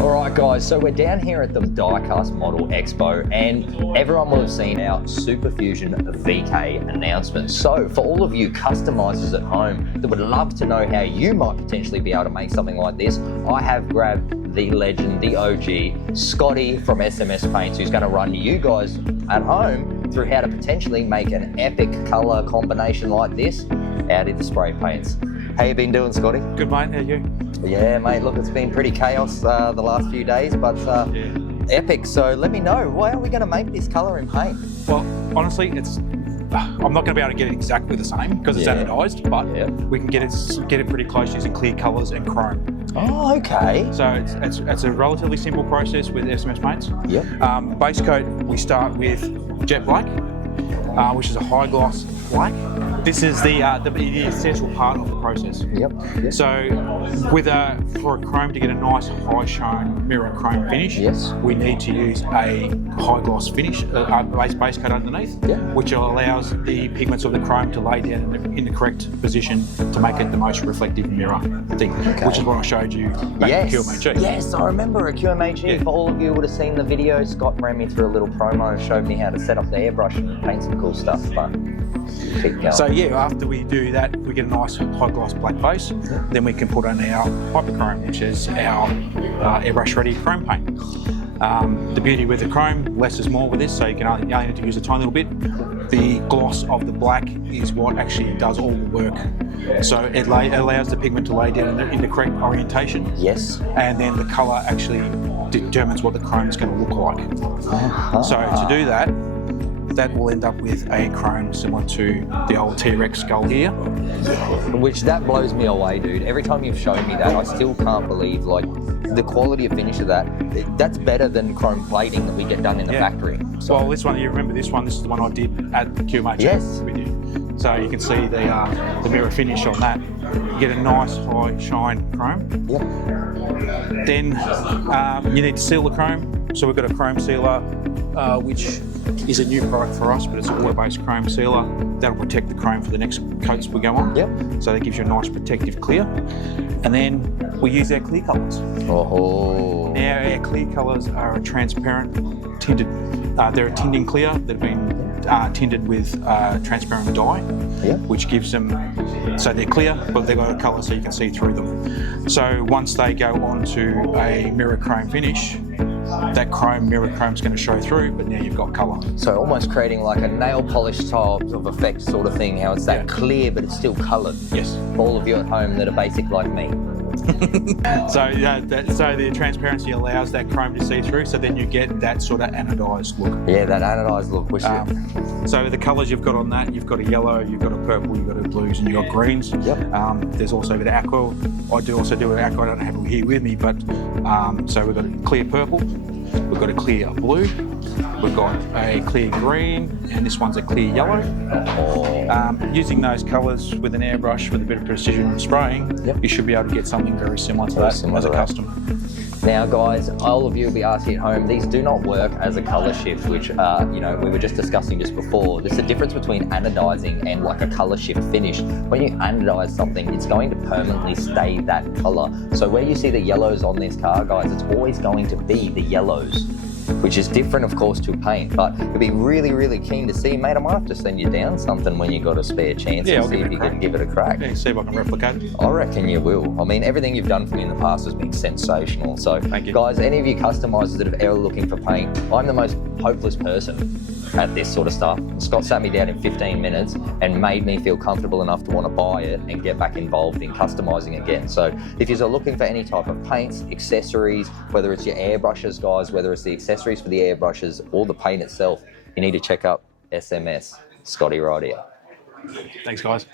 Alright guys, so we're down here at the Diecast Model Expo and everyone will have seen our Super Fusion VK announcement. So for all of you customizers at home that would love to know how you might potentially be able to make something like this, I have grabbed the legend, the OG, Scotty from SMS Paints, who's going to run you guys at home through how to potentially make an epic colour combination like this out of the spray paints. How you been doing, Scotty? Good, mate. How are you? Yeah, mate, look, it's been pretty chaos the last few days, but epic. So let me know, how are we going to make this colour in paint? Well, honestly, I'm not going to be able to get it exactly the same because it's anodized, but we can get it pretty close using clear colours and chrome. Oh, okay. So it's a relatively simple process with SMS Paints. Yep. Base coat, we start with jet black, which is a high gloss black. This is the essential part of the process. Yep. So, for a chrome to get a nice high shine mirror chrome finish, we need to use a high gloss finish, base coat underneath, which allows the pigments of the chrome to lay down in the correct position to make it the most reflective mirror thing, which is what I showed you back at QMHG. Yes, I remember at QMHG. For all of you who would have seen the video, Scott ran me through a little promo and showed me how to set up the airbrush and paint some cool stuff. But keep going. So yeah, after we do that, we get a nice high gloss black base. Then we can put on our hyperchrome, which is our airbrush ready chrome paint. The beauty with the chrome, less is more with this, so you only need to use a tiny little bit. The gloss of the black is what actually does all the work. So it allows the pigment to lay down in the correct orientation. Yes. And then the colour actually determines what the chrome is going to look like. So to do that, that will end up with a chrome similar to the old T-Rex skull here. Which that blows me away, dude. Every time you've shown me that, I still can't believe like the quality of finish of that. That's better than chrome plating that we get done in the factory. So, well, this one, you remember this one? This is the one I did at QMHG with you. So you can see the mirror finish on that. You get a nice high shine chrome. Yep. Then you need to seal the chrome. So we've got a chrome sealer, which is a new product for us, but it's a water-based chrome sealer that'll protect the chrome for the next coats we go on. Yep. So that gives you a nice protective clear. And then we use our clear colours. Oh. Now our clear colours are a transparent tinted. They're a tinting clear that have been tinted with transparent dye, which gives them, so they're clear, but they've got a colour so you can see through them. So once they go onto a mirror chrome finish, that mirror chrome's going to show through, but now you've got colour. So almost creating like a nail polish type of effect sort of thing, how it's that clear but it's still coloured. Yes. For all of you at home that are basic like me. So the transparency allows that chrome to see through, so then you get that sort of anodized look. Yeah, that anodized look. So the colours you've got on that, you've got a yellow, you've got a purple, you've got a blues, and you've got greens. Yep. There's also a bit of aqua. I do also do an aqua. I don't have it here with me, but so we've got a clear purple, we've got a clear blue, we've got a clear green, and this one's a clear yellow. Using those colours with an airbrush with a bit of precision spraying, you should be able to get something very similar to that as a customer. Now guys, all of you will be asking at home, these do not work as a colour shift, which you know, we were just discussing just before. There's a difference between anodizing and like a colour shift finish. When you anodize something, it's going to permanently stay that colour. So where you see the yellows on this car, guys, it's always going to be the yellows, which is different, of course, to paint. But you'd be really, really keen to see, mate. I might have to send you down something when you got a spare chance and see if you can give it a crack. Yeah, see if I can replicate it. I reckon you will. I mean, everything you've done for me in the past has been sensational. So, thank you. Guys, any of you customizers that are ever looking for paint, I'm the most hopeless person at this sort of stuff. Scott sat me down in 15 minutes and made me feel comfortable enough to want to buy it and get back involved in customizing again. So if you're looking for any type of paints, accessories, whether it's your airbrushes, guys, whether it's the accessories for the airbrushes or the paint itself, you need to check out SMS Scotty right here. Thanks, guys.